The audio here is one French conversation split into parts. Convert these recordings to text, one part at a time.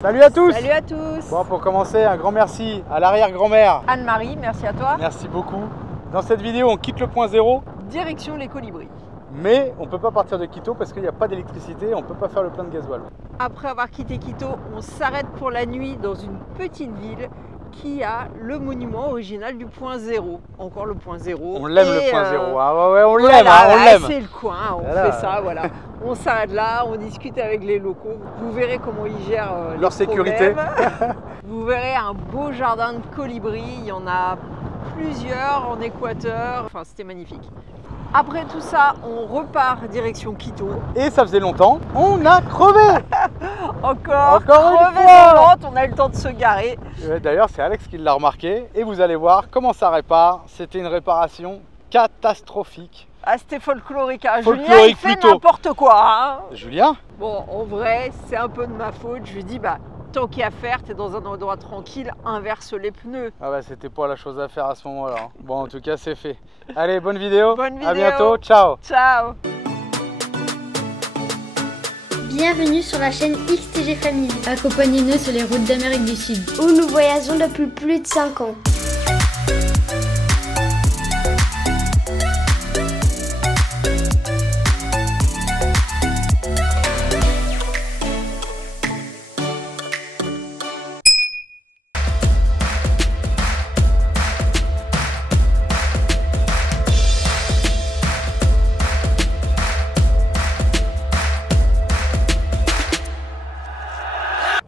Salut à tous! Salut à tous! Bon, pour commencer, un grand merci à l'arrière-grand-mère. Anne-Marie, merci à toi. Merci beaucoup. Dans cette vidéo, on quitte le point zéro. Direction les Colibris. Mais on ne peut pas partir de Quito parce qu'il n'y a pas d'électricité, on ne peut pas faire le plein de gasoil. Après avoir quitté Quito, on s'arrête pour la nuit dans une petite ville qui a le monument original du point zéro. Encore le point zéro. On l'aime le point zéro. Ah ouais, on l'aime, voilà, on l'aime. C'est le coin, on voilà. fait ça, voilà. On s'arrête là, on discute avec les locaux. Vous verrez comment ils gèrent leur sécurité. Vous verrez un beau jardin de colibris. Il y en a plusieurs en Équateur. Enfin, c'était magnifique. Après tout ça, on repart direction Quito. Et ça faisait longtemps, on a crevé. Encore une crevé fois. de vente, on a eu le temps de se garer. D'ailleurs, c'est Alex qui l'a remarqué. Et vous allez voir comment ça répare. C'était une réparation catastrophique. Ah, c'était folklorique. Hein. Folklorique Julien, il fait plutôt. n'importe quoi. Hein. Julien? Bon, en vrai, c'est un peu de ma faute. Je lui dis, bah, tant qu'il y a à faire, t'es dans un endroit tranquille, inverse les pneus. Ah ouais, c'était pas la chose à faire à ce moment-là. Bon, en tout cas, c'est fait. Allez, bonne vidéo. Bonne vidéo. À bientôt. Ciao. Ciao. Bienvenue sur la chaîne XTG Family, Accompagnez-nous sur les routes d'Amérique du Sud. où nous voyageons depuis plus de 5 ans.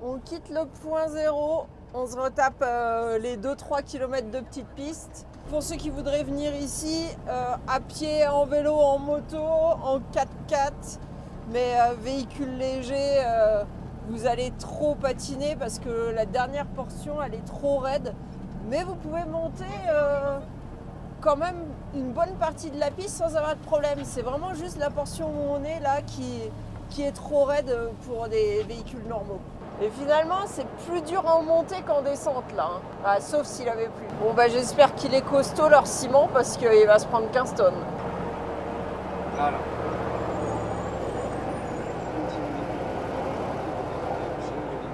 On quitte le point zéro, on se retape les 2-3 km de petites pistes. Pour ceux qui voudraient venir ici, à pied, en vélo, en moto, en 4x4, mais véhicule léger, vous allez trop patiner parce que la dernière portion elle est trop raide. Mais vous pouvez monter quand même une bonne partie de la piste sans avoir de problème. C'est vraiment juste la portion où on est là qui est trop raide pour des véhicules normaux. Et finalement, c'est plus dur en montée qu'en descente là, hein. Ah, sauf s'il avait plu. Bon bah j'espère qu'il est costaud leur ciment parce qu'il va se prendre 15 tonnes. Voilà.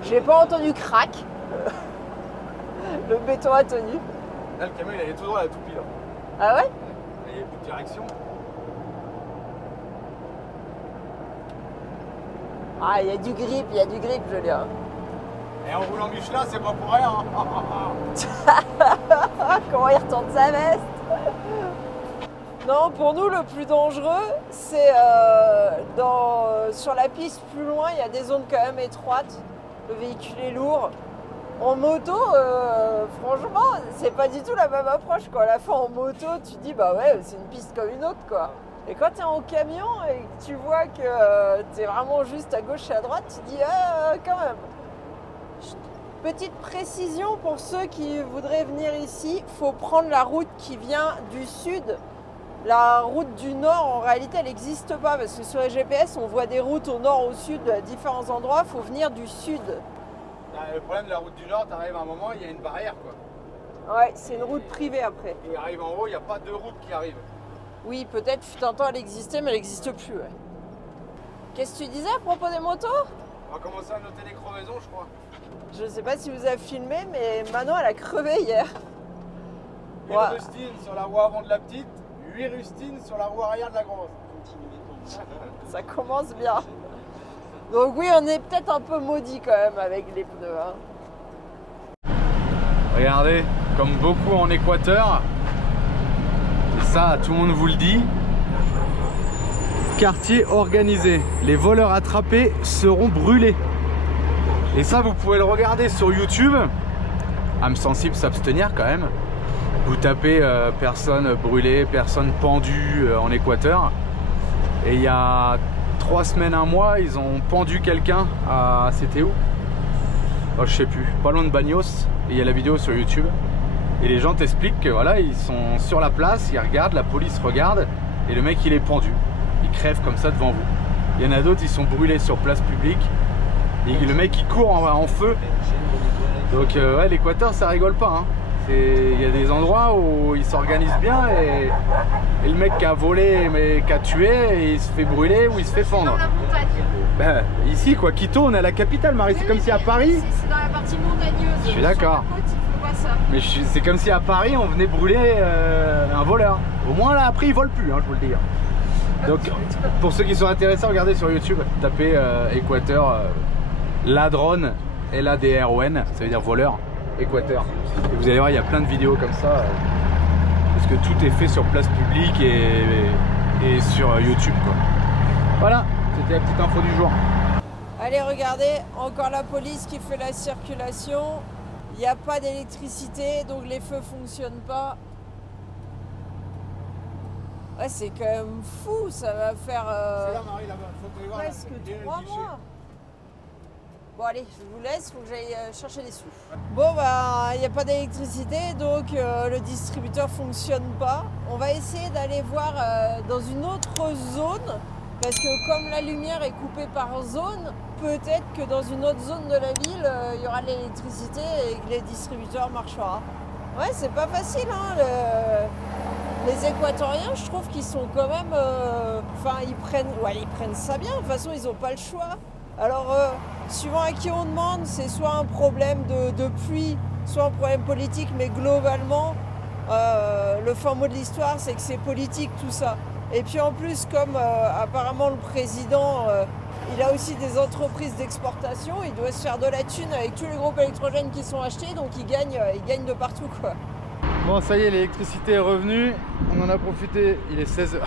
J'ai pas entendu crack. Le béton a tenu. Là, le camion, il allait tout droit à la toupie là. Ah ouais? Il n'y avait plus de direction. Ah, il y a du grip, Julien. Et en roulant Michelin, c'est pas pour rien. Comment il retourne sa veste? Non, pour nous, le plus dangereux, c'est sur la piste plus loin, il y a des zones quand même étroites. Le véhicule est lourd. En moto, franchement, c'est pas du tout la même approche. Quoi. À la fin, en moto, tu dis, bah ouais, c'est une piste comme une autre, quoi. Et quand tu es en camion et que tu vois que tu es vraiment juste à gauche et à droite, tu dis quand même. Petite précision pour ceux qui voudraient venir ici, il faut prendre la route qui vient du sud. La route du nord, en réalité, elle n'existe pas parce que sur les GPS, on voit des routes au nord, au sud, à différents endroits. Il faut venir du sud. Le problème de la route du Nord, t'arrives à un moment, il y a une barrière quoi. Ouais, c'est une route privée après. Et arrive en haut, il n'y a pas de route qui arrive. Oui, peut-être fut un temps elle existait, mais elle n'existe plus. Ouais. Qu'est-ce que tu disais à propos des motos? On va commencer à noter les crevaisons, je crois. Je ne sais pas si vous avez filmé, mais Manon, elle a crevé hier. 8 Ouais. rustines sur la roue avant de la petite, 8 rustines sur la roue arrière de la grosse. Ça commence bien. Donc oui, on est peut-être un peu maudit quand même avec les pneus. Hein. Regardez, comme beaucoup en Équateur, et ça tout le monde vous le dit, quartier organisé, les voleurs attrapés seront brûlés. Et ça vous pouvez le regarder sur YouTube, âme sensible s'abstenir quand même. Vous tapez personne brûlée, personne pendue en Équateur. Et il y a 3 semaines, un mois, ils ont pendu quelqu'un à... C'était où? Oh, je sais plus, pas loin de Bagnos. Et il y a la vidéo sur YouTube. Et les gens t'expliquent que voilà, ils sont sur la place, ils regardent, la police regarde. Et le mec il est pendu. Il crève comme ça devant vous. Il y en a d'autres, ils sont brûlés sur place publique. Et le mec il court en feu. Donc ouais, l'Équateur ça rigole pas. Hein. Il y a des endroits où ils s'organisent bien et le mec qui a volé mais qui a tué, il se fait brûler ou il se fait fendre. Bah, ici quoi, Quito, on est à la capitale, Marie. C'est comme si à Paris. C'est dans la partie montagneuse. Je suis d'accord. Sur la côte, il faut pas ça. Mais c'est comme si à Paris, on venait brûler un voleur. Au moins là, après, ils volent plus, hein, je vous le dis. Donc, pour ceux qui sont intéressés, regardez sur YouTube, tapez Équateur Ladron, L-A-D-R-O-N, ça veut dire voleur, Équateur. Et vous allez voir, il y a plein de vidéos comme ça, parce que tout est fait sur place publique et sur YouTube, quoi. Voilà, c'était la petite info du jour. Allez, regardez, encore la police qui fait la circulation. Il n'y a pas d'électricité, donc les feux fonctionnent pas. Ouais, c'est quand même fou, ça va faire presque 3 mois. Bon allez, je vous laisse, faut que j'aille chercher les sous. Bon bah, il n'y a pas d'électricité, donc le distributeur fonctionne pas. On va essayer d'aller voir dans une autre zone, parce que comme la lumière est coupée par zone, peut-être que dans une autre zone de la ville, il y aura de l'électricité et que les distributeurs marcheront. Ouais, c'est pas facile, hein. Les Équatoriens, je trouve qu'ils sont quand même... Enfin, ils prennent ça bien. De toute façon, ils n'ont pas le choix. Alors, suivant à qui on demande, c'est soit un problème de pluie, soit un problème politique. Mais globalement, le fin mot de l'histoire, c'est que c'est politique tout ça. Et puis en plus, comme apparemment le président, il a aussi des entreprises d'exportation, il doit se faire de la thune avec tous les groupes électrogènes qui sont achetés, donc il gagne de partout, quoi. Bon, ça y est, l'électricité est revenue. On en a profité, il est 16 h.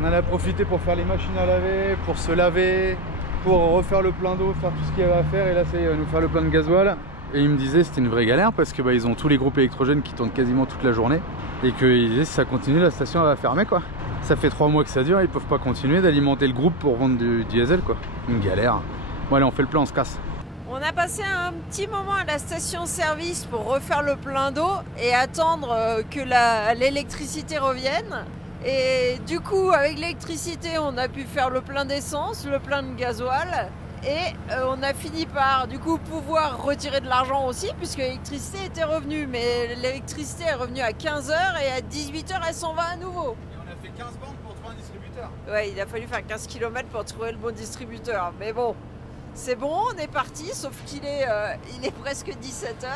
On en a profité pour faire les machines à laver, pour se laver, pour refaire le plein d'eau, faire tout ce qu'il y avait à faire. Et là, ça y est, il va nous faire le plein de gasoil. Et il me disait c'était une vraie galère parce que ils ont tous les groupes électrogènes qui tournent quasiment toute la journée. Et qu'il disait si ça continue, la station elle va fermer, quoi. Ça fait 3 mois que ça dure, ils peuvent pas continuer d'alimenter le groupe pour vendre du diesel, quoi. Une galère. Bon allez, on fait le plein, on se casse. On a passé un petit moment à la station-service pour refaire le plein d'eau et attendre que l'électricité revienne. Et du coup, avec l'électricité, on a pu faire le plein d'essence, le plein de gasoil. Et on a fini par, du coup, pouvoir retirer de l'argent aussi, puisque l'électricité était revenue. Mais l'électricité est revenue à 15 h et à 18 h, elle s'en va à nouveau. Et on a fait 15 bandes pour trouver un distributeur. Ouais, il a fallu faire 15 km pour trouver le bon distributeur. Mais bon. C'est bon, on est parti, sauf qu'il est, il est presque 17 h.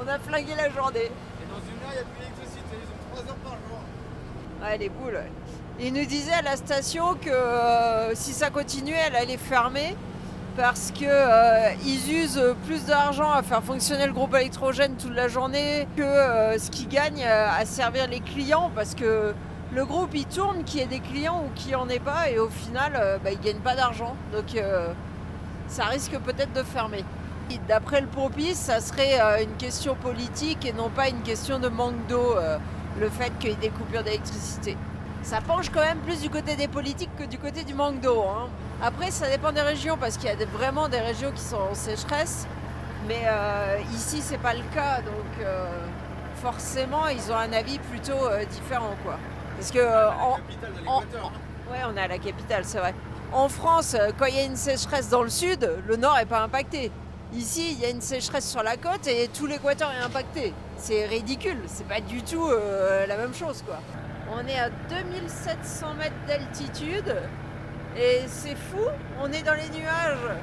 On a flingué la journée. Et dans une heure, il n'y a plus d'électricité, ils ont 3 heures par jour. Ouais, les boules. Il nous disait à la station que si ça continuait, elle allait fermer parce que ils usent plus d'argent à faire fonctionner le groupe électrogène toute la journée que ce qu'ils gagnent à servir les clients, parce que le groupe il tourne, qu'il y ait des clients ou qu'il n'y en ait pas, et au final, ils ne gagnent pas d'argent. Donc ça risque peut-être de fermer. D'après le Popis, ça serait une question politique et non pas une question de manque d'eau, le fait qu'il y ait des coupures d'électricité. Ça penche quand même plus du côté des politiques que du côté du manque d'eau, hein. Après, ça dépend des régions, parce qu'il y a vraiment des régions qui sont en sécheresse, mais ici, c'est pas le cas, donc forcément, ils ont un avis plutôt différent, quoi. Parce que ouais, on est à la capitale, c'est vrai. En France, quand il y a une sécheresse dans le sud, le nord n'est pas impacté. Ici, il y a une sécheresse sur la côte et tout l'Équateur est impacté. C'est ridicule, c'est pas du tout la même chose, quoi. On est à 2700 mètres d'altitude et c'est fou, on est dans les nuages.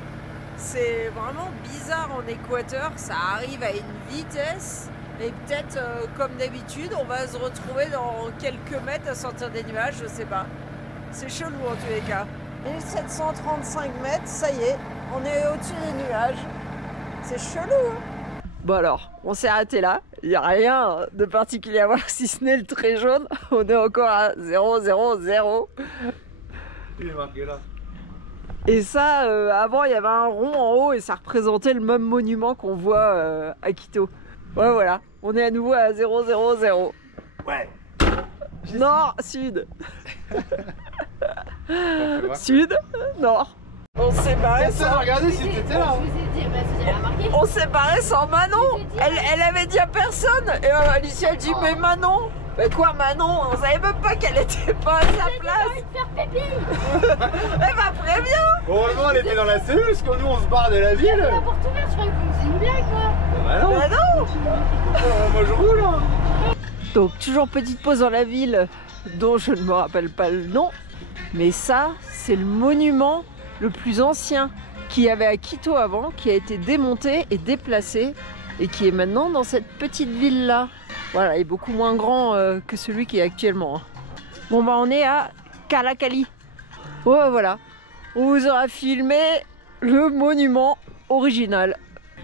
C'est vraiment bizarre en Équateur, ça arrive à une vitesse. Et peut-être, comme d'habitude, on va se retrouver dans quelques mètres à sortir des nuages, je sais pas. C'est chelou en tous les cas. 1735 mètres, ça y est, on est au-dessus des nuages. C'est chelou, hein. Bon alors, on s'est arrêté là. Il n'y a rien de particulier à voir si ce n'est le trait jaune. On est encore à 0, 0, 0. Il est marqué là. Et ça, avant, il y avait un rond en haut et ça représentait le même monument qu'on voit à Quito. Ouais, voilà. On est à nouveau à 0, 0, 0. Ouais. Nord, sud. Sud, nord. On s'est barré sans... Regardez si t'étais là. On s'est barré sans Manon. Elle avait dit à personne. Et Alicia elle dit mais Manon. Mais quoi Manon? On savait même pas qu'elle était pas à sa place. Eh bah préviens. Heureusement elle était dans la cellule, parce que nous on se barre de la ville. La porte ouverte, je croyais que c'est une blague, moi. Bah non. Bah non. Moi je roule, hein. Donc toujours petite pause dans la ville dont je ne me rappelle pas le nom. Mais ça, c'est le monument le plus ancien qu'il y avait à Quito avant, qui a été démonté et déplacé et qui est maintenant dans cette petite ville là. Voilà, il est beaucoup moins grand que celui qui est actuellement. Bon bah on est à Cala-Cali. Ouais, voilà, on vous aura filmé le monument original.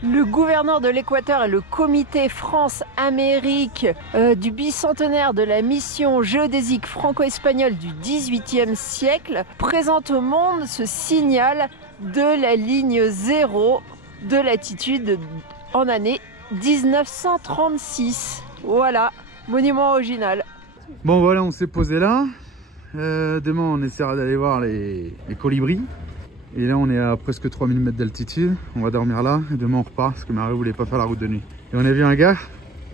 Le gouverneur de l'Équateur et le comité France-Amérique du bicentenaire de la mission géodésique franco-espagnole du XVIIIe siècle présentent au monde ce signal de la ligne 0 de latitude en année 1936. Voilà, monument original. Bon voilà, on s'est posé là. Demain on essaiera d'aller voir les colibris. Et là on est à presque 3000 mètres d'altitude. On va dormir là et demain on repart parce que Marie voulait pas faire la route de nuit. Et on a vu un gars,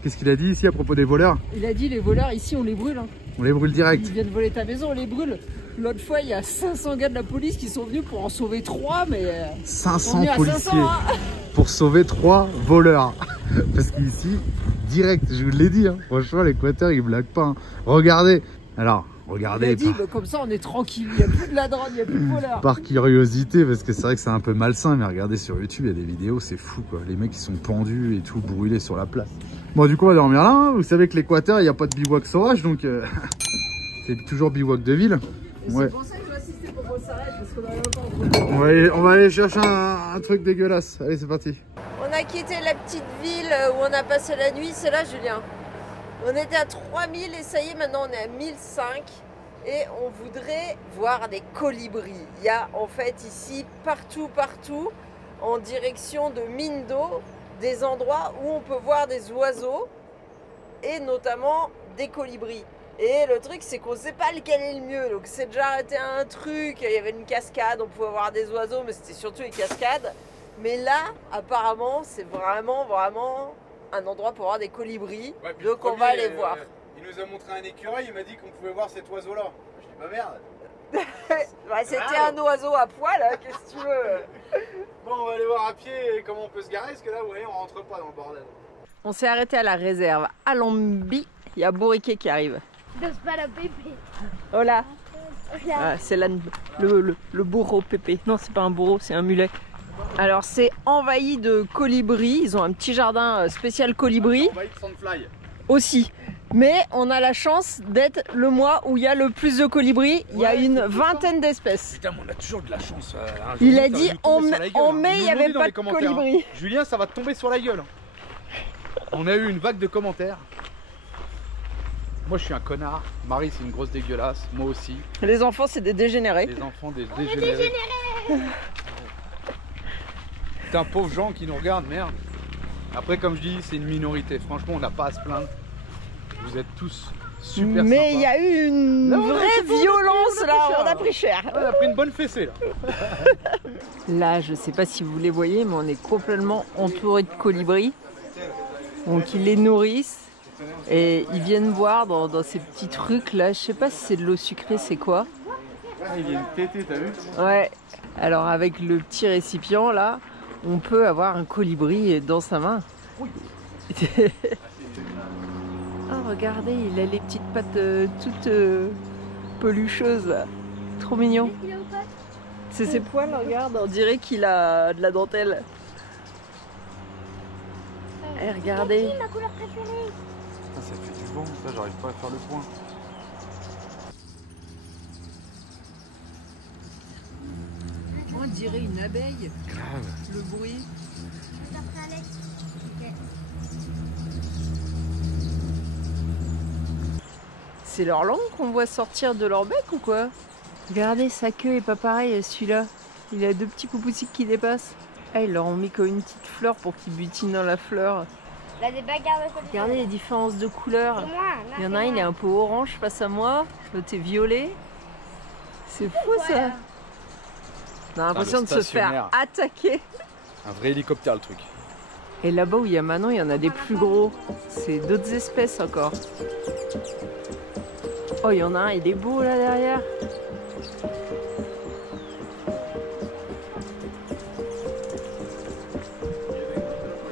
qu'est-ce qu'il a dit ici à propos des voleurs? Il a dit les voleurs ici on les brûle. Hein. On les brûle direct. Ils viennent voler ta maison, on les brûle. L'autre fois il y a 500 gars de la police qui sont venus pour en sauver 3, mais 500 policiers pour sauver 3 voleurs. Parce qu'ici, direct, je vous l'ai dit, hein, franchement l'Équateur il blague pas. Hein. Regardez, alors regardez. Il a dit, bah, comme ça on est tranquille, il n'y a plus de ladrons, il n'y a plus de voleurs. Par curiosité, parce que c'est vrai que c'est un peu malsain, mais regardez sur YouTube, il y a des vidéos, c'est fou quoi. Les mecs ils sont pendus et tout, brûlés sur la place. Bon du coup on va dormir là, hein. Vous savez que l'Équateur il n'y a pas de bivouac sauvage, donc c'est toujours bivouac de ville. Ouais. C'est pour ça que je vais assister pour qu'on s'arrête, parce qu'on a on va aller chercher un truc dégueulasse. Allez c'est parti. On a quitté la petite ville où on a passé la nuit, c'est là Julien. On était à 3000 et ça y est, maintenant on est à 1005 et on voudrait voir des colibris. Il y a en fait ici partout en direction de Mindo des endroits où on peut voir des oiseaux et notamment des colibris. Et le truc c'est qu'on ne sait pas lequel est le mieux, donc c'est déjà arrêté à un truc, il y avait une cascade, on pouvait voir des oiseaux mais c'était surtout les cascades. Mais là apparemment c'est vraiment un endroit pour voir des colibris, ouais, donc on va aller voir. Il nous a montré un écureuil, il m'a dit qu'on pouvait voir cet oiseau là. Je dis bah merde. Ouais, c'était un oiseau à poil, hein, qu'est-ce que tu veux. Bon on va aller voir à pied comment on peut se garer, parce que là vous voyez on rentre pas dans le bordel. On s'est arrêté à la réserve à Lambi, il y a Bourriquet qui arrive. Hola. Ah, c'est le bourreau pépé. Non c'est pas un bourreau, c'est un mulet. Alors c'est envahi de colibris, ils ont un petit jardin spécial colibri aussi. Mais on a la chance d'être le mois où il y a le plus de colibris, il y a une vingtaine d'espèces. Putain mais on a toujours de la chance. Il a dit en mai il n'y avait pas de colibris. Julien ça va te tomber sur la gueule. On a eu une vague de commentaires. Moi je suis un connard, Marie c'est une grosse dégueulasse, moi aussi. Les enfants c'est des dégénérés. Les enfants des dégénérés. C'est un pauvre gens qui nous regardent, merde. Après comme je dis, c'est une minorité, franchement on n'a pas à se plaindre. Vous êtes tous super sympas. Mais il y a eu une vraie violence là, on a pris cher. On a pris une bonne fessée là. Là je sais pas si vous les voyez, mais on est complètement entouré de colibris. Donc ils les nourrissent. Et ils viennent boire dans ces petits trucs là, je sais pas si c'est de l'eau sucrée, c'est quoi. Ah, il vient téter, t'as vu? Ouais, alors avec le petit récipient là, on peut avoir un colibri dans sa main. Oui. Ah regardez, il a les petites pattes toutes pelucheuses là, trop mignon. C'est ses poils, regarde, on dirait qu'il a de la dentelle. Et regardez. Ma couleur préférée. Ça fait du vent, ça j'arrive pas à faire le point. On dirait une abeille. Grave. Le bruit. C'est leur langue qu'on voit sortir de leur bec ou quoi? Regardez, sa queue est pas pareille à celui-là. Il a deux petits poupoussiques qui dépassent. Ah, ils leur ont mis comme une petite fleur pour qu'ils butinent dans la fleur. Là, des bagarres de colibris. Regardez les différences de couleurs. Il y en a un, il est un peu orange face à moi, l'autre est violet. C'est fou ça. On a l'impression de se faire attaquer. Un vrai hélicoptère le truc. Et là-bas où il y a Manon, il y en a des plus gros. C'est d'autres espèces encore. Oh, il y en a un, il est beau là derrière.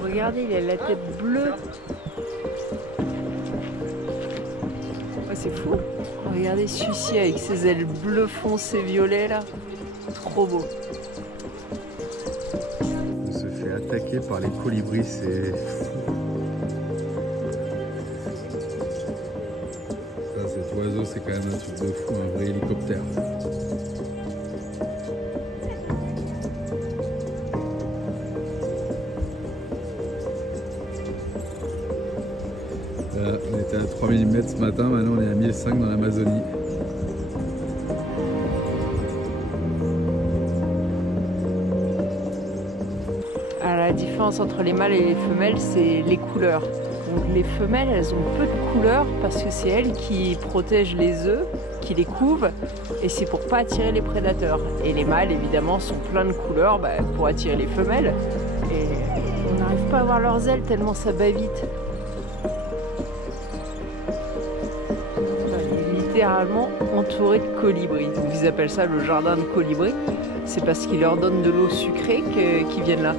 Regardez, il a la tête bleue. Ouais, c'est fou. Regardez celui-ci avec ses ailes bleues foncé violet là. Trop beau. attaqué par les colibris, c'est fou. Ça, cet oiseau, c'est quand même un truc de fou, un vrai hélicoptère. Là, on était à 3 mm ce matin, maintenant on est à 1005 dans l'Amazonie. La différence entre les mâles et les femelles, c'est les couleurs. Donc, les femelles, elles ont peu de couleurs parce que c'est elles qui protègent les œufs, qui les couvent, et c'est pour pas attirer les prédateurs. Et les mâles, évidemment, sont pleins de couleurs pour attirer les femelles. Et on n'arrive pas à voir leurs ailes tellement ça bat vite. On est littéralement entouré de colibris. Donc ils appellent ça le jardin de colibris. C'est parce qu'ils leur donnent de l'eau sucrée qu'ils viennent là.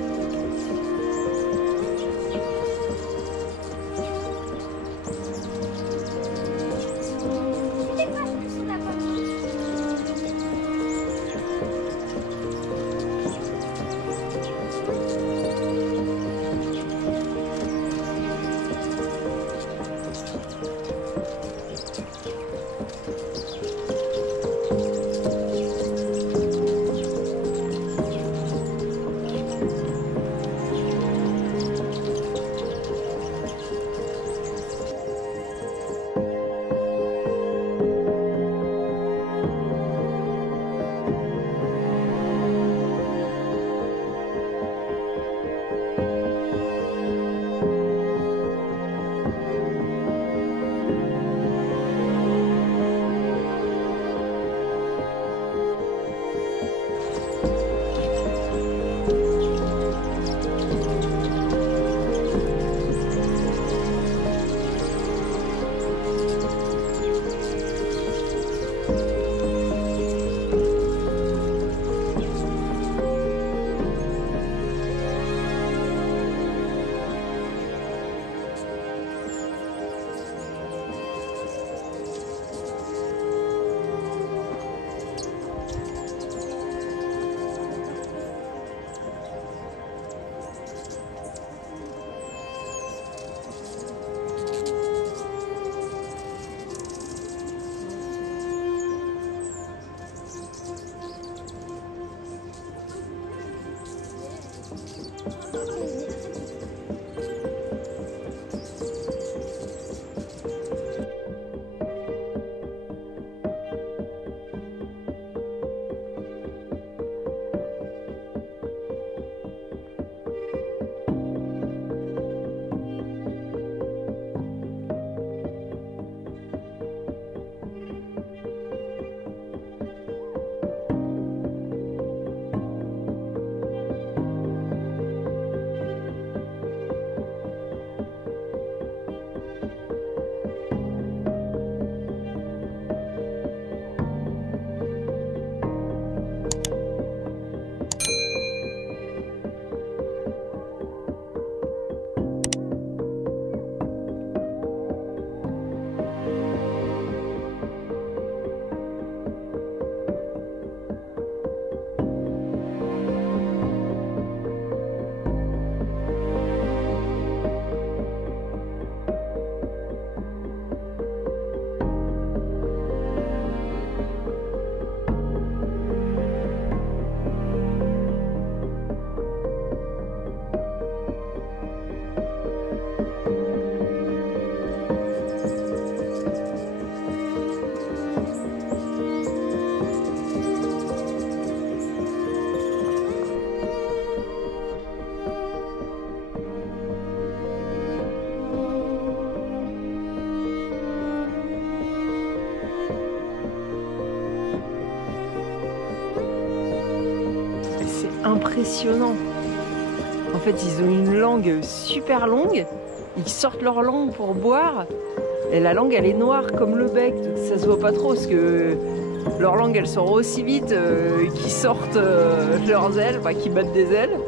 Impressionnant. En fait, ils ont une langue super longue. Ils sortent leur langue pour boire. Et la langue, elle est noire comme le bec. Donc ça se voit pas trop parce que leur langue, elle sort aussi vite qu'ils sortent leurs ailes, enfin, qu'ils battent des ailes.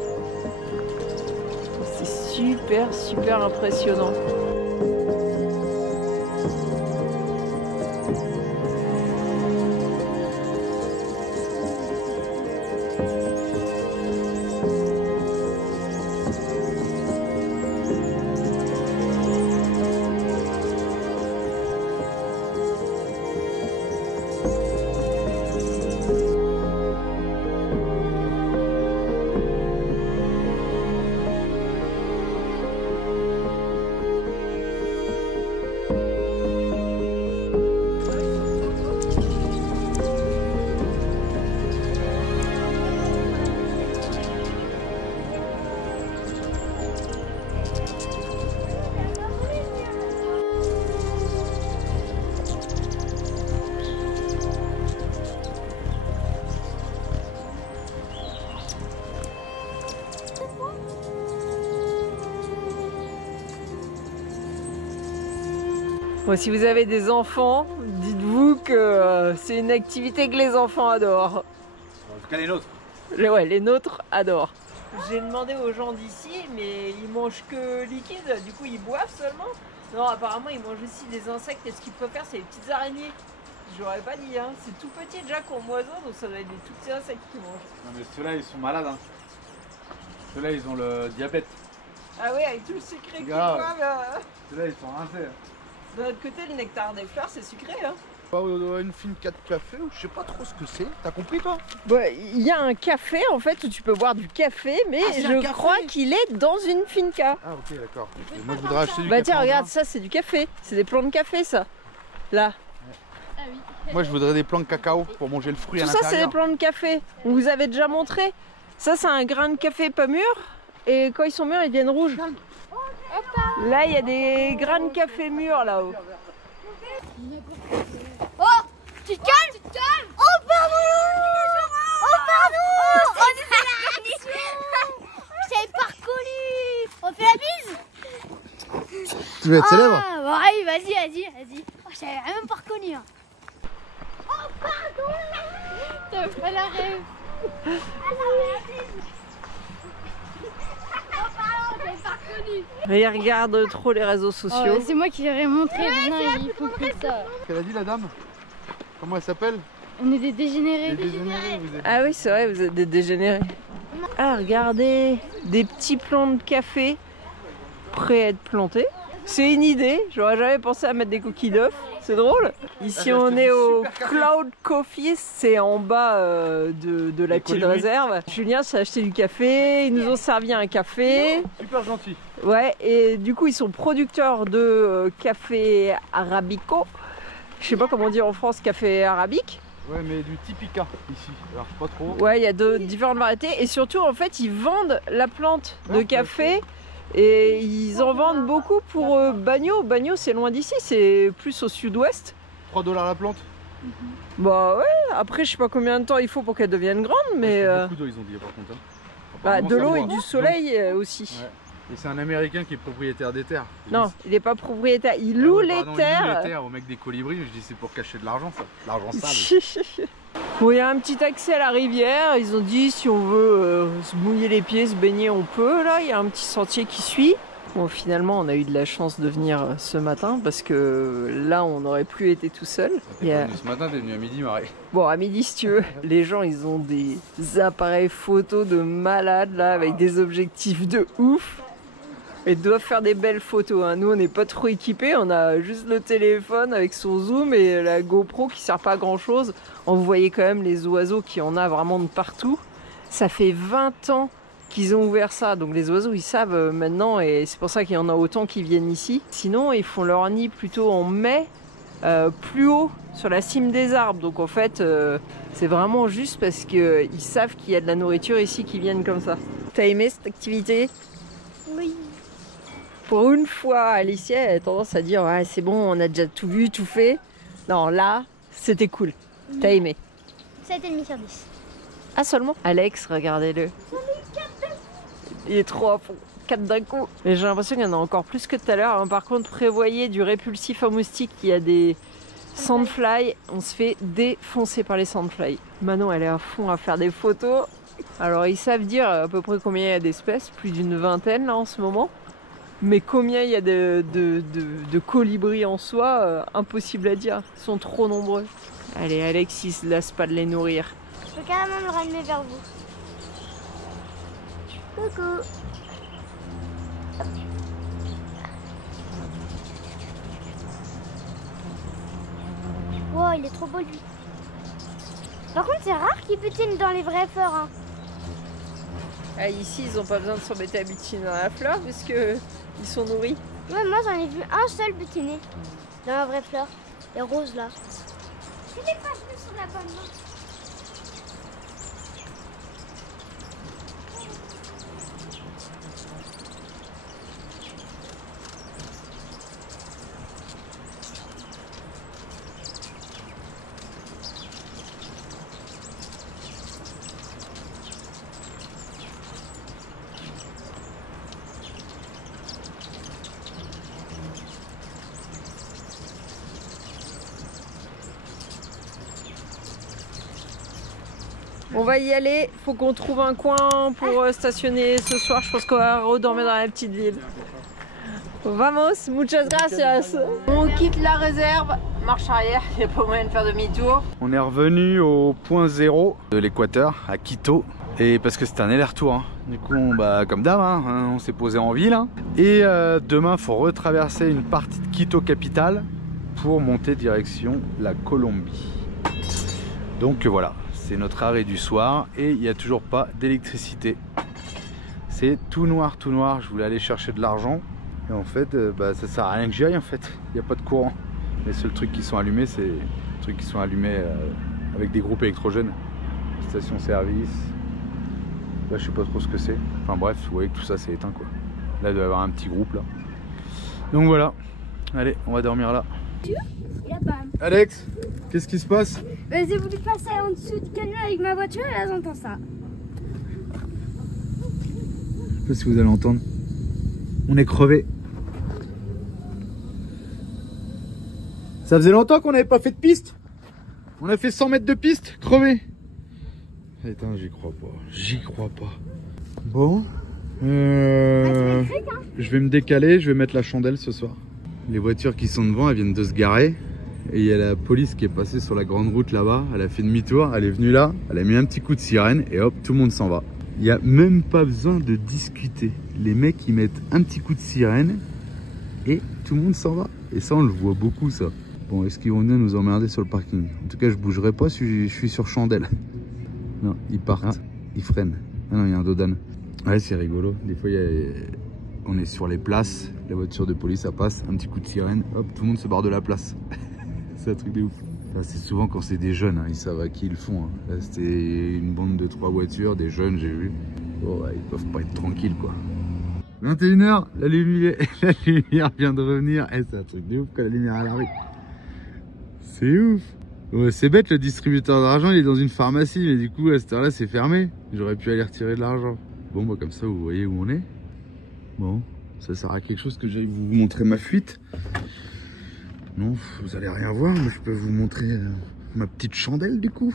C'est super, super impressionnant. Bon, si vous avez des enfants, dites-vous que c'est une activité que les enfants adorent. En tout cas les nôtres. Ouais, les nôtres adorent. J'ai demandé aux gens d'ici, mais ils mangent que liquide, du coup ils boivent seulement. Non, apparemment ils mangent aussi des insectes et ce qu'ils préfèrent c'est les petites araignées. J'aurais pas dit, hein. C'est tout petit déjà comme oiseau, donc ça doit être des tout petits insectes qu'ils mangent. Non mais ceux-là ils sont malades. Hein. Ceux-là ils ont le diabète. Ah ouais, avec tout le sucré qu'ils Grave. boivent. Ceux-là ils sont rincés. De l'autre côté, le nectar des fleurs c'est sucré. Hein. Une finca de café ou je sais pas trop ce que c'est. T'as compris toi? Il y a un café en fait où tu peux boire du café, mais c'est un je café crois qu'il est dans une finca. Ah ok d'accord. Et moi je voudrais acheter du Bah café. tiens, en regarde, grain. ça c'est du café. C'est des plants de café ça. Là. Moi je voudrais des plants de cacao pour manger le fruit Tout à ça c'est des l'intérieur. plants de café. On vous avait déjà montré. Ça c'est un grain de café pas mûr. Et quand ils sont mûrs, ils deviennent rouges. Là, il y a des grains de café mûrs là-haut. Oh, tu te calmes, tu te calmes. Oh pardon. Oh pardon. Je t'avais pas reconnu. On fait la bise. Tu veux être célèbre? Ah, bon, allez, vas-y. Oh, je t'avais même pas reconnu. Hein. Oh pardon. T'as fait la rêve. Ah, oh pardon, je t'avais pas reconnu. Et ils regardent trop les réseaux sociaux. C'est moi qui leur ai montré, ils font que ça. Qu'elle a dit la dame? Comment elle s'appelle? On est des dégénérés. Les dégénérés, vous êtes. Ah oui, c'est vrai, vous êtes des dégénérés. Ah, regardez, des petits plants de café prêts à être plantés. C'est une idée, j'aurais jamais pensé à mettre des coquilles d'œufs, c'est drôle. Ici on est au Cloud Coffee, c'est en bas de la petite réserve. Julien s'est acheté du café, ils nous ont servi un café. Super gentil. Ouais, et du coup ils sont producteurs de café arabico. Je sais pas comment dire en France, café arabique. Ouais mais du typica ici. Alors pas trop. Ouais, il y a différentes variétés et surtout en fait ils vendent la plante de Ah, café et ils en vendent beaucoup pour Bagno. Bagno c'est loin d'ici, c'est plus au sud-ouest. 3 $ la plante. Bah ouais, après je sais pas combien de temps il faut pour qu'elle devienne grande mais Beaucoup d'eau ils ont dit par contre. Hein. bah, Apparemment, de ça l'eau et boit. du soleil aussi. Ouais. Et c'est un Américain qui est propriétaire des terres. Non, il n'est pas propriétaire, il Ah loue ouais, les pardon, il loue les terres. terres au mec des colibris. Je dis c'est pour cacher de l'argent ça. De l'argent sale. Bon, il y a un petit accès à la rivière. Ils ont dit si on veut se mouiller les pieds, se baigner, on peut. Là, il y a un petit sentier qui suit. Bon, finalement, on a eu de la chance de venir ce matin parce que là, on n'aurait plus été tout seul. T'es pas venu ce matin, t'es venu à midi, Marie. Bon, à midi, si tu veux. Les gens, ils ont des appareils photos de malades là, avec des objectifs de ouf. Ils doivent faire des belles photos. Hein. Nous, on n'est pas trop équipés. On a juste le téléphone avec son zoom et la GoPro qui sert pas à grand chose. On voyait quand même les oiseaux qui en a vraiment de partout. Ça fait 20 ans qu'ils ont ouvert ça. Donc les oiseaux, ils savent maintenant et c'est pour ça qu'il y en a autant qui viennent ici. Sinon, ils font leur nid plutôt en mai, plus haut, sur la cime des arbres. Donc en fait, c'est vraiment juste parce qu'ils savent qu'il y a de la nourriture ici qui viennent comme ça. T'as aimé cette activité ? Oui. Pour une fois, Alicia a tendance à dire ouais, c'est bon, on a déjà tout vu, tout fait. Non, là, c'était cool. T'as aimé. 7,5 sur 10. Ah, seulement Alex, regardez-le. Il est trop à fond. 4 d'un coup. Mais j'ai l'impression qu'il y en a encore plus que tout à l'heure. Par contre, prévoyez du répulsif à moustiques. Il y a des sandflies. On se fait défoncer par les sandflies. Manon, elle est à fond à faire des photos. Alors, ils savent dire à peu près combien il y a d'espèces. Plus d'une vingtaine là en ce moment. Mais combien il y a de colibris en soi, impossible à dire. Ils sont trop nombreux. Allez, Alex, il se lasse pas de les nourrir. Je peux carrément me ramener vers vous. Coucou. Wow, il est trop beau lui. Par contre, c'est rare qu'il butine dans les vraies fleurs. Hein. Ah, ici, ils n'ont pas besoin de s'embêter à butiner dans la fleur puisque ils sont nourris. Ouais, moi j'en ai vu un seul butiner dans la vraie fleur. Les roses là. Tu n'es pas venu sur la bonne main. On va y aller. Faut qu'on trouve un coin pour stationner ce soir. Je pense qu'on va redormir dans la petite ville. Vamos, muchas gracias. On quitte la réserve. Marche arrière, il n'y a pas moyen de faire demi-tour. On est revenu au point 0 de l'équateur, à Quito. Et parce que c'était un aller-retour. Hein. Du coup, comme d'hab, on s'est posé en ville. Hein. Et demain, il faut retraverser une partie de Quito capitale pour monter direction la Colombie. Donc voilà, c'est notre arrêt du soir et il n'y a toujours pas d'électricité. C'est tout noir, tout noir. Je voulais aller chercher de l'argent. Et en fait, ça sert à rien que j'y aille en fait. Il n'y a pas de courant. Les seuls trucs qui sont allumés, c'est des trucs qui sont allumés avec des groupes électrogènes. Station-service. Là, je sais pas trop ce que c'est. Enfin bref, vous voyez que tout ça c'est éteint quoi. Là, il doit y avoir un petit groupe là. Donc voilà. Allez, on va dormir là. Alex, qu'est-ce qui se passe? J'ai voulu passer en dessous du camion avec ma voiture et là j'entends ça. Je sais pas si vous allez entendre. On est crevé. Ça faisait longtemps qu'on n'avait pas fait de piste. On a fait 100 mètres de piste, crevé. Putain, j'y crois pas. J'y crois pas. Bon. Je vais me décaler, je vais mettre la chandelle ce soir. Les voitures qui sont devant, elles viennent de se garer. Et il y a la police qui est passée sur la grande route là-bas. Elle a fait demi-tour, elle est venue là, elle a mis un petit coup de sirène et hop, tout le monde s'en va. Il n'y a même pas besoin de discuter. Les mecs, ils mettent un petit coup de sirène et tout le monde s'en va. Et ça, on le voit beaucoup, ça. Bon, est-ce qu'ils vont venir nous emmerder sur le parking? En tout cas, je bougerai pas si je suis sur chandelle. Non, ils partent, ils freinent. Ah non, il y a un dodane. Ouais, c'est rigolo. Des fois, on est sur les places, la voiture de police, ça passe, un petit coup de sirène, hop, tout le monde se barre de la place. C'est un truc de ouf. C'est souvent quand c'est des jeunes, ils savent à qui ils le font. Là, c'était une bande de 3 voitures, des jeunes, j'ai vu. Oh, ouais, ils peuvent pas être tranquilles, quoi. 21 h, la lumière vient de revenir. C'est un truc de ouf quand la lumière est à la rue. C'est ouf. Ouais, c'est bête, le distributeur d'argent, il est dans une pharmacie, mais du coup, à cette heure-là, c'est fermé. J'aurais pu aller retirer de l'argent. Bon, comme ça, vous voyez où on est. Bon, ça sert à quelque chose que j'aille vous montrer ma fuite. Non, vous allez rien voir, mais je peux vous montrer ma petite chandelle du coup.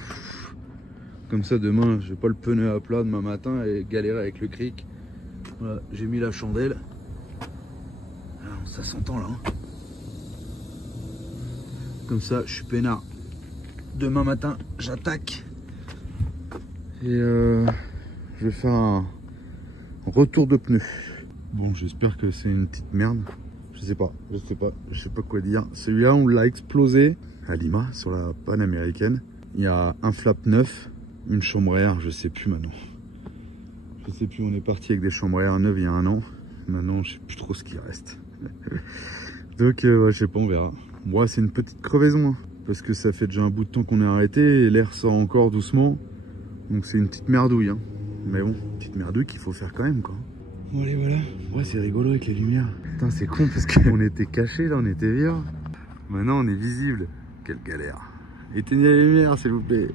Comme ça demain, j'ai pas le pneu à plat demain matin et galérer avec le cric. Voilà, j'ai mis la chandelle. Alors, ça s'entend là. Hein. Comme ça, je suis peinard. Demain matin, j'attaque. Et je vais faire un retour de pneus. Bon, j'espère que c'est une petite merde. Je sais pas quoi dire. Celui-là, on l'a explosé à Lima, sur la Panaméricaine. Il y a un flap neuf, une chambre à air, je sais plus maintenant. Je sais plus, on est parti avec des chambres à air neuves il y a 1 an. Maintenant, je sais plus trop ce qui reste. Donc, ouais, je sais pas, on verra. Moi, c'est une petite crevaison, hein, parce que ça fait déjà un bout de temps qu'on est arrêté et l'air sort encore doucement. Donc, c'est une petite merdouille. Hein. Mais bon, petite merdouille qu'il faut faire quand même, quoi. Bon allez, voilà. Ouais, c'est rigolo avec les lumières. Putain, c'est con parce qu'on était cachés là, on était vieux. Maintenant on est visible. Quelle galère. Éteignez les lumières s'il vous plaît.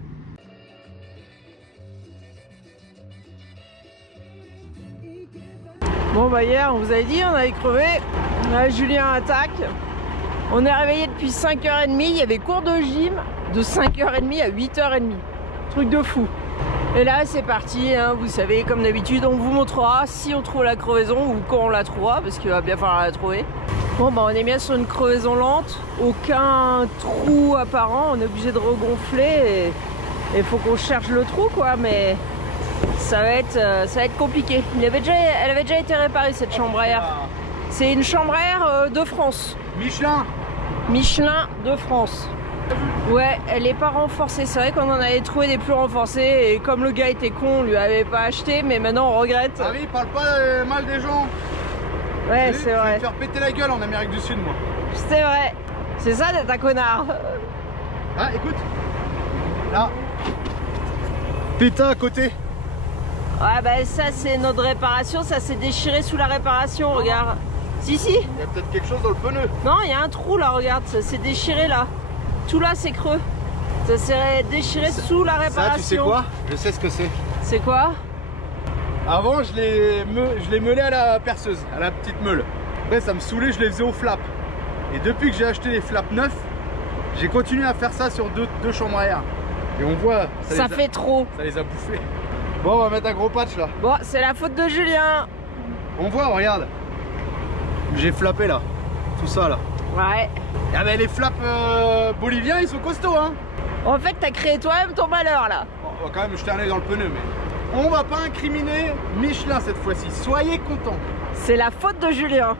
Bon hier on vous avait dit, on avait crevé. Là, Julien attaque. On est réveillé depuis 5h30. Il y avait cours de gym de 5h30 à 8h30. Truc de fou. Et là c'est parti, hein, vous savez, comme d'habitude, on vous montrera si on trouve la crevaison ou quand on la trouvera, parce qu'il va bien falloir la trouver. Bon on est bien sur une crevaison lente, aucun trou apparent, on est obligé de regonfler et il faut qu'on cherche le trou quoi, mais ça va être compliqué. Elle avait déjà été réparée cette chambre à air. C'est une chambre à air de France. Michelin de France. Ouais, elle est pas renforcée. C'est vrai qu'on en avait trouvé des plus renforcées et comme le gars était con, on lui avait pas acheté, mais maintenant on regrette. Ah oui, parle pas mal des gens. Ouais, c'est vrai. Je vais me faire péter la gueule en Amérique du Sud, moi. C'est vrai. C'est ça d'être un connard. Ah, écoute. Là. Pétain à côté. Ouais, bah ça c'est notre réparation. Ça s'est déchiré sous la réparation, regarde. Si. Il y a peut-être quelque chose dans le pneu. Non, il y a un trou là, regarde. Ça s'est déchiré là. Tout là c'est creux. Ça s'est déchiré sous la réparation. Ça, tu sais quoi? Je sais ce que c'est. C'est quoi? Avant, je les meulais à la perceuse, à la petite meule. Après, ça me saoulait, je les faisais au flap. Et depuis que j'ai acheté les flaps neufs, j'ai continué à faire ça sur deux chambres à air. Et on voit, Ça fait trop. ça les a bouffés. Bon, on va mettre un gros patch là. Bon, c'est la faute de Julien. On voit, regarde. J'ai flappé là. Tout ça là. Ouais. Ah ben les flaps boliviens, ils sont costauds hein. En fait, t'as créé toi-même ton malheur là. Bon, on va quand même jeter un œil dans le pneu, mais on va pas incriminer Michelin cette fois-ci. Soyez contents. C'est la faute de Julien.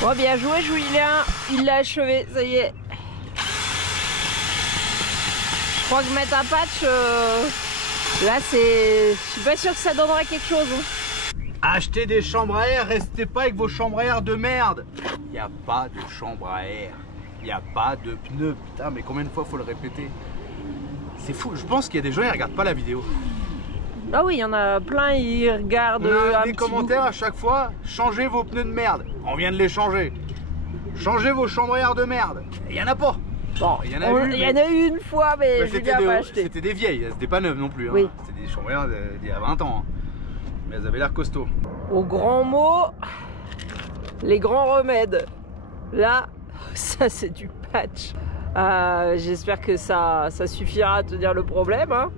Bon, bien joué Julien. Il l'a achevé, ça y est. Je crois que mettre un patch, là c'est... Je suis pas sûr que ça donnerait quelque chose. Hein. Achetez des chambres à air, restez pas avec vos chambres à air de merde. Il n'y a pas de chambre à air. Il n'y a pas de pneus. Putain, mais combien de fois faut le répéter? C'est fou. Je pense qu'il y a des gens qui regardent pas la vidéo. Ah oui, il y en a plein, ils regardent On a un des petit commentaires à chaque fois. Changez vos pneus de merde. On vient de les changer. Changez vos chambres à air de merde. Il y en a pas. Bon, il y en a eu. Il y en a eu une fois, mais Julien a pas acheté. C'était des vieilles, c'était pas neuves non plus. Hein. Oui. C'était des chambres à air d'il y a 20 ans. Hein. Mais elles avaient l'air costauds. Au grand mot, les grands remèdes. Là, ça c'est du patch. J'espère que ça suffira à te dire le problème. Hein.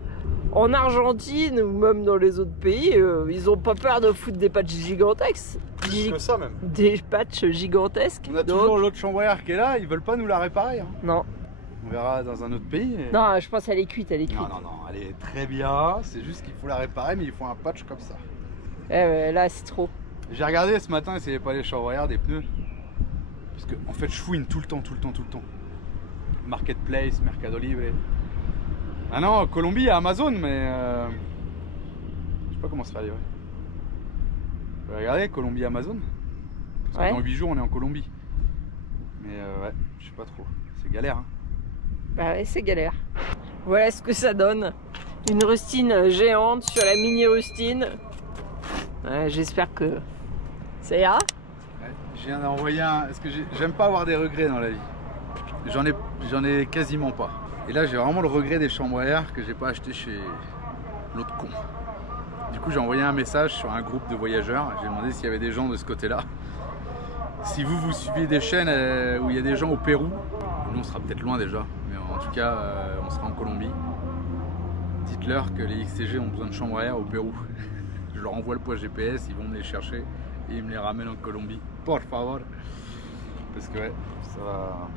En Argentine ou même dans les autres pays, ils ont pas peur de foutre des patchs gigantesques. Plus que ça même. Des patchs gigantesques. On a toujours l'autre chambre à air qui est là, ils veulent pas nous la réparer. Hein. Non. On verra dans un autre pays. Et... Non, je pense qu'elle est cuite, elle est cuite. Non, elle est très bien. C'est juste qu'il faut la réparer, mais il faut un patch comme ça. Ouais, là, c'est trop. J'ai regardé ce matin, essayez pas les chambres à air des pneus. Parce que, en fait, je fouine tout le temps. Marketplace, Mercado Libre. Ah non, Colombie, il y a Amazon, mais. Je sais pas comment se faire livrer. Vous regardez, Colombie, Amazon. Parce que dans 8 jours, on est en Colombie. Mais ouais, je sais pas trop. C'est galère, hein. Bah ouais, c'est galère. Voilà ce que ça donne. Une rustine géante sur la mini rustine. Ouais, j'espère que ça ira. Ouais, je viens d'envoyer un... Parce que j'aime pas avoir des regrets dans la vie. J'en ai quasiment pas. Et là, j'ai vraiment le regret des chambres à air que j'ai pas acheté chez l'autre con. Du coup, j'ai envoyé un message sur un groupe de voyageurs. J'ai demandé s'il y avait des gens de ce côté-là. Si vous suivez des chaînes où il y a des gens au Pérou, nous on sera peut-être loin déjà, mais en tout cas, on sera en Colombie. Dites-leur que les XTG ont besoin de chambres à air au Pérou. Je leur envoie le poids GPS, ils vont me les chercher et ils me les ramènent en Colombie. Por favor. Parce que ouais, ça va...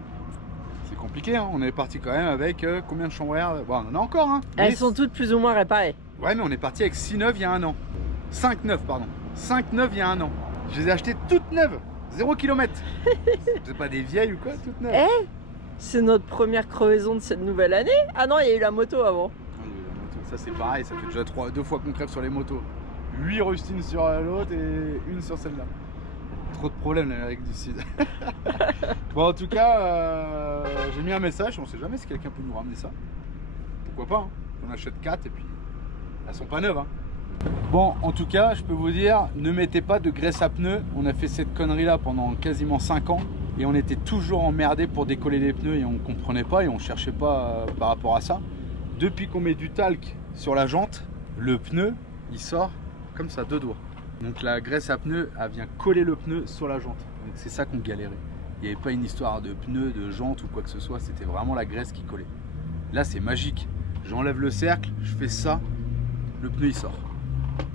C'est compliqué, hein. On est parti quand même avec combien de chambres à air? Bon, on en a encore, hein. Elles sont toutes plus ou moins réparées. Ouais, mais on est parti avec 6 neuves il y a un an. 5 neuves, pardon. 5 neuves il y a un an. Je les ai achetées toutes neuves. 0 km. C'est pas des vieilles ou quoi, toutes neuves. Eh, c'est notre première crevaison de cette nouvelle année. Ah non, il y a eu la moto avant. Ça c'est pareil, ça fait déjà 2 fois qu'on crève sur les motos. 8 rustines sur l'autre et une sur celle-là. Trop de problèmes l'Amérique du Sud. Bon, en tout cas, j'ai mis un message, on sait jamais si quelqu'un peut nous ramener ça. Pourquoi pas, hein. On achète 4 et puis elles sont pas neuves, hein. Bon, en tout cas, je peux vous dire, ne mettez pas de graisse à pneus. On a fait cette connerie là pendant quasiment 5 ans et on était toujours emmerdés pour décoller les pneus et on comprenait pas et on cherchait pas par rapport à ça. Depuis qu'on met du talc sur la jante, le pneu il sort comme ça, 2 doigts. Donc la graisse à pneus, elle vient coller le pneu sur la jante. Donc c'est ça qu'on galérait. Il n'y avait pas une histoire de pneu, de jante ou quoi que ce soit, c'était vraiment la graisse qui collait. Là c'est magique. J'enlève le cercle, je fais ça, le pneu il sort.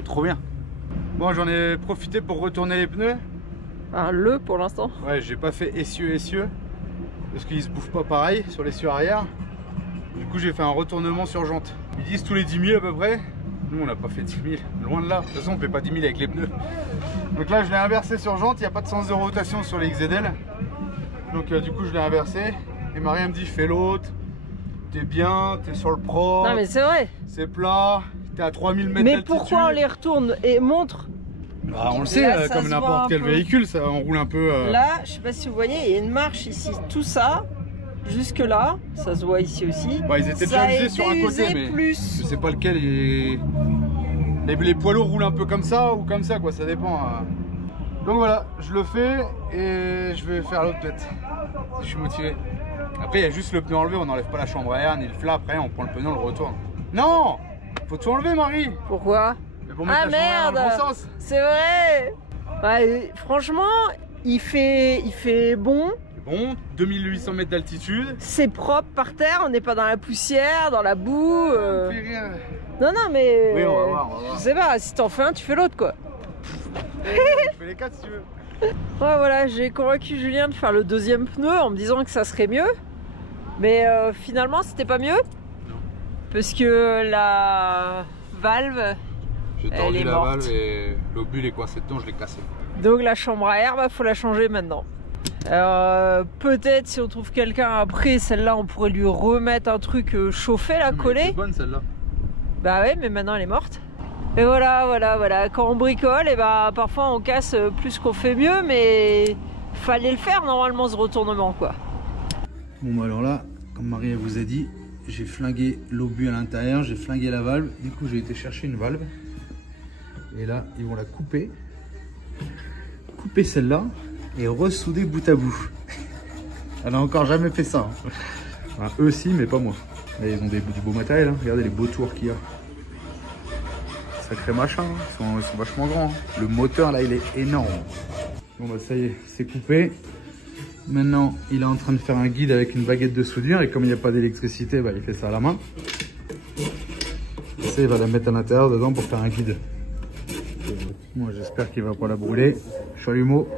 Trop bien. Bon, j'en ai profité pour retourner les pneus. Pour l'instant. Ouais, j'ai pas fait essieu parce qu'ils se bouffent pas pareil sur l'essieu arrière. Du coup j'ai fait un retournement sur jante. Ils disent tous les 10 000 à peu près. Nous on n'a pas fait 10 000, loin de là. De toute façon on fait pas 10 000 avec les pneus. Donc là je l'ai inversé sur jante, il n'y a pas de sens de rotation sur les XZL. Donc du coup je l'ai inversé. Et Marie me dit fais l'autre. T'es bien, t'es sur le pro. Non mais c'est vrai. C'est plat, t'es à 3000 mètres mais d'altitude. Pourquoi on les retourne et montre? Bah, on le sait, là, comme n'importe quel véhicule, ça enroule un peu. Là, je sais pas si vous voyez, il y a une marche ici, tout ça, jusque là, ça se voit ici aussi. Bah, ils étaient déjà usés sur un côté, mais plus. je sais pas lequel. Les poids lourds roulent un peu comme ça ou comme ça, quoi, ça dépend. Donc voilà, je le fais et je vais faire l'autre tête. Je suis motivé. Après, il y a juste le pneu enlevé, on n'enlève pas la chambre à air ni le flap, après on prend le pneu, on le retourne. Non, faut tout enlever, Marie. Pourquoi? Pour mettre la chambre à air dans le bon sens. C'est vrai. Bah, franchement, Il fait bon. Bon, 2800 mètres d'altitude. C'est propre par terre, on n'est pas dans la poussière, dans la boue. On fait rien. Non, non, mais. Oui, on va voir, on va voir. Je sais pas, si t'en fais un, tu fais l'autre quoi. On fait les 4 si tu veux. Ouais, voilà, j'ai convaincu Julien de faire le deuxième pneu en me disant que ça serait mieux. Mais finalement, c'était pas mieux. Non. Parce que la valve. J'ai Elle tordu est la morte. valve et l'obus est coincé dedans, je l'ai cassé. Donc la chambre à air, faut la changer maintenant. Alors peut-être si on trouve quelqu'un après, celle-là, on pourrait lui remettre un truc chauffé, là, collé. C'est bonne celle-là. Bah ouais, mais maintenant elle est morte. Et voilà. Quand on bricole, et bah parfois on casse plus qu'on fait mieux, mais fallait le faire normalement ce retournement quoi. Bon bah alors là, comme Marie vous a dit, j'ai flingué l'obus à l'intérieur, j'ai flingué la valve. Du coup j'ai été chercher une valve. Et là, ils vont la couper. Couper celle-là et ressouder bout à bout. Elle a encore jamais fait ça. Hein. Enfin, eux aussi, mais pas moi. Là, ils ont du beau matériel. Hein. Regardez les beaux tours qu'il y a. Sacré machin. Hein. Ils sont vachement grands. Hein. Le moteur là, il est énorme. Bon bah ça y est, c'est coupé. Maintenant, il est en train de faire un guide avec une baguette de soudure. Et comme il n'y a pas d'électricité, bah, il fait ça à la main. Et ça, il va la mettre à l'intérieur dedans pour faire un guide. Moi, j'espère qu'il va pas la brûler. Chalumeau.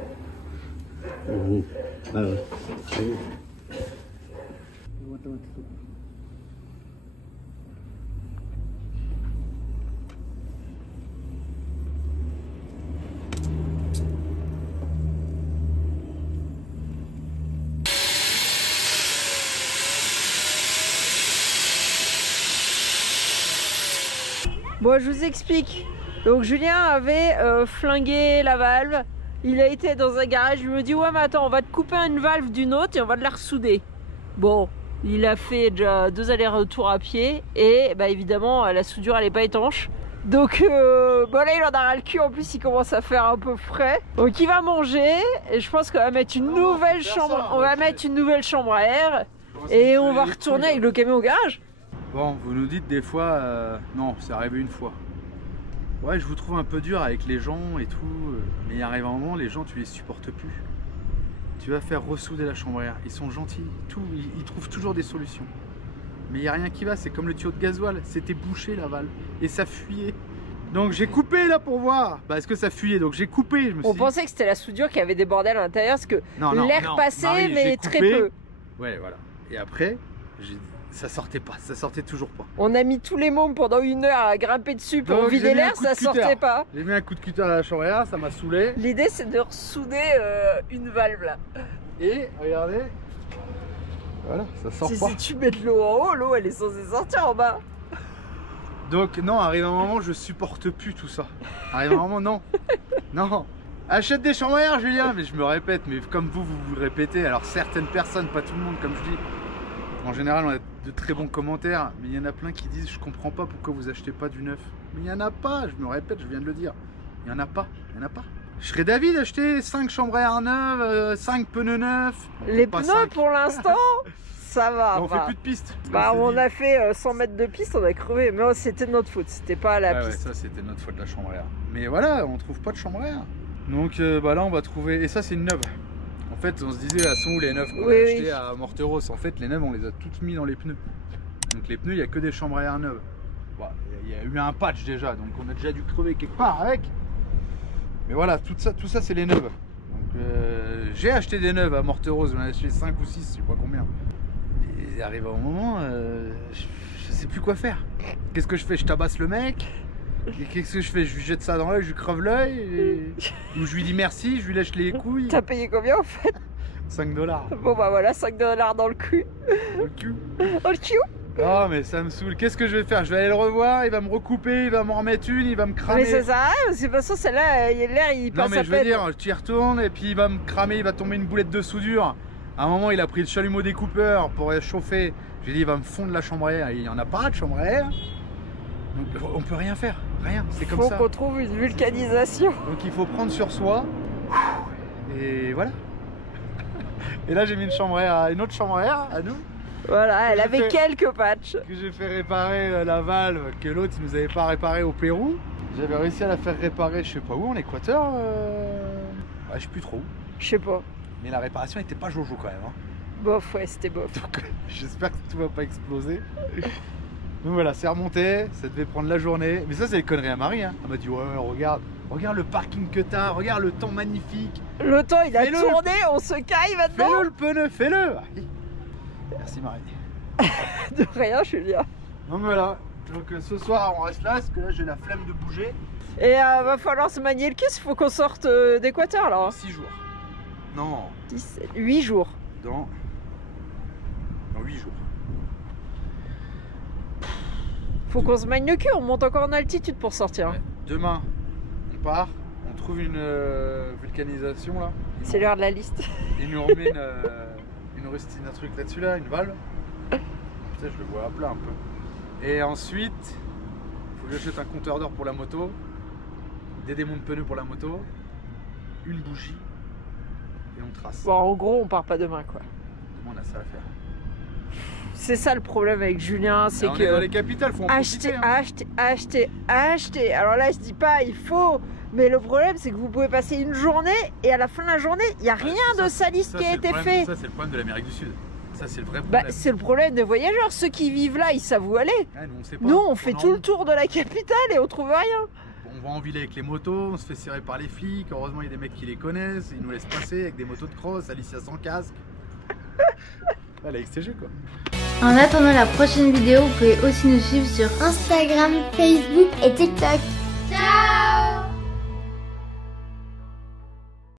Bon, je vous explique. Donc Julien avait flingué la valve. Il a été dans un garage. Il me dit ouais mais attends, on va te couper une valve d'une autre et on va te la ressouder. Bon, il a fait déjà 2 allers-retours à pied et bah évidemment la soudure elle est pas étanche. Donc bon là il en a ras le cul, en plus il commence à faire un peu frais. Donc il va manger et je pense qu'on va mettre une nouvelle chambre. On va mettre une nouvelle chambre à air et on va retourner avec le camion au garage. Bon, vous nous dites des fois, non, c'est arrivé une fois. Ouais, je vous trouve un peu dur avec les gens et tout, mais il arrive un moment, les gens, tu les supportes plus. Tu vas faire ressouder la chambre à air, ils sont gentils, tout, ils trouvent toujours des solutions. Mais il n'y a rien qui va, c'est comme le tuyau de gasoil, c'était bouché la valve, et ça fuyait. Donc j'ai coupé là pour voir, bah, est-ce que ça fuyait, donc j'ai coupé, je me suis On dit... pensait que c'était la soudure qui avait débordé à l'intérieur parce que l'air passait Marie, mais j'ai très coupé. peu. Ouais, voilà. Et après, ça sortait pas, ça sortait toujours pas. On a mis tous les mômes pendant 1 heure à grimper dessus pour Donc, vider j'ai mis un l'air, coup de ça cutter. sortait pas. J'ai mis un coup de cutter à la chambre à air, ça m'a saoulé. L'idée c'est de ressouder une valve là. Et regardez, voilà, ça sort pas. Si tu mets de l'eau en haut, l'eau elle est censée sortir en bas. Donc non, arrive un moment, je supporte plus tout ça. Arrive un moment, non. Non. Achète des chambres à air, Julien. Mais je me répète, mais comme vous le répétez, alors certaines personnes, pas tout le monde, comme je dis. En général, on a de très bons commentaires, mais il y en a plein qui disent je comprends pas pourquoi vous achetez pas du neuf. Mais il y en a pas, je me répète, je viens de le dire. Il y en a pas, il y en a pas. Je serais d'avis d'acheter 5 chambres à air neuves, 5 pneus neufs. Les Pas pneus 5. pour l'instant, ça va. On fait plus de pistes. Bah, s'est on dit. a fait 100 mètres de piste, on a crevé, mais c'était notre faute, c'était pas à la Ouais, piste. ça c'était notre faute, la chambre à air. Mais voilà, on trouve pas de chambre à air. Donc bah là on va trouver, et ça c'est une neuve. En fait on se disait elles sont où les neuves qu'on a achetées à Morteros. En fait les neuves on les a toutes mis dans les pneus. Donc les pneus il n'y a que des chambres à air neuves. Bon, il y a eu un patch déjà, donc on a déjà dû crever quelque part avec. Mais voilà, tout ça c'est les neuves. Donc j'ai acheté des neuves à Morteros, j'en ai acheté 5 ou 6, je sais pas combien. Et arrive un moment, je sais plus quoi faire. Qu'est-ce que je fais? Je tabasse le mec? Et qu'est-ce que je fais? Je lui jette ça dans l'œil, je lui creve l'œil, ou je lui dis merci, je lui lèche les couilles. T'as payé combien en fait? 5 $. Bon bah voilà, 5 $ dans le cul. Au cul. Oh le cul. Oh mais ça me saoule, qu'est-ce que je vais faire? Je vais aller le revoir, il va me recouper, il va m'en remettre une, il va me cramer. Mais ça sert à rien, parce que de toute façon celle-là, l'air il passe Non mais à je veux peine. dire, tu y retournes et puis il va me cramer, il va tomber une boulette de soudure. À un moment il a pris le chalumeau découpeur pour chauffer. J'ai dit il va me fondre la chambre à air, il n'y en a pas de chambre à air. Donc on peut rien faire, rien, c'est comme ça. Faut qu'on trouve une vulcanisation. Donc il faut prendre sur soi. Et voilà. Et là j'ai mis une chambre à air, une autre chambre à air à nous. Voilà, elle J'ai avait fait- quelques patchs. Que j'ai fait réparer la valve que l'autre il nous avait pas réparé au Pérou. J'avais réussi à la faire réparer je sais pas où, en Équateur. Je sais plus trop où. Je sais pas. Mais la réparation était pas jojo quand même. Hein. Bof, ouais, c'était bof. Donc j'espère que tout va pas exploser. Donc voilà, c'est remonté, ça devait prendre la journée. Mais ça, c'est les conneries à Marie. Hein. Elle m'a dit, ouais, regarde le parking que t'as, regarde le temps magnifique. Le temps, il a Fais-le. tourné, on se caille maintenant. Fais-le le pneu, fais-le. Merci Marie. De rien, Julien. Donc voilà, donc ce soir on reste là, parce que là j'ai la flemme de bouger. Et va falloir se manier le cul, il faut qu'on sorte d'Équateur là. Dans 6 jours. Non, 8 jours. dans 8 jours. Faut qu'on se manie le cul, on monte encore en altitude pour sortir. Ouais. Demain, on part, on trouve une vulcanisation là. C'est l'heure de la liste. Il nous remet une rustine, un truc là-dessus là, une valve. Putain, je le vois à plat un peu. Et ensuite, il faut que j'achète un compteur d'heure pour la moto, des démons de pneus pour la moto, une bougie, et on trace. Bon, en gros, on part pas demain quoi. Demain, on a ça à faire. C'est ça le problème avec Julien, c'est On est dans que les capitales, faut en profiter. acheter. Alors là, je dis pas il faut, mais le problème c'est que vous pouvez passer une journée et à la fin de la journée, il n'y a rien de saliste qui a été fait. Ça, c'est le problème de l'Amérique du Sud. Ça, c'est le vrai Bah, problème. c'est le problème des voyageurs. Ceux qui vivent là, ils savent où aller. Ouais, nous, on sait pas. Nous, on fait tout le tour de la capitale et on trouve rien. On va en ville avec les motos, on se fait serrer par les flics. Heureusement, il y a des mecs qui les connaissent. Ils nous laissent passer avec des motos de cross. Alicia sans casque. La XTG quoi. En attendant la prochaine vidéo, vous pouvez aussi nous suivre sur Instagram, Facebook et TikTok. Ciao!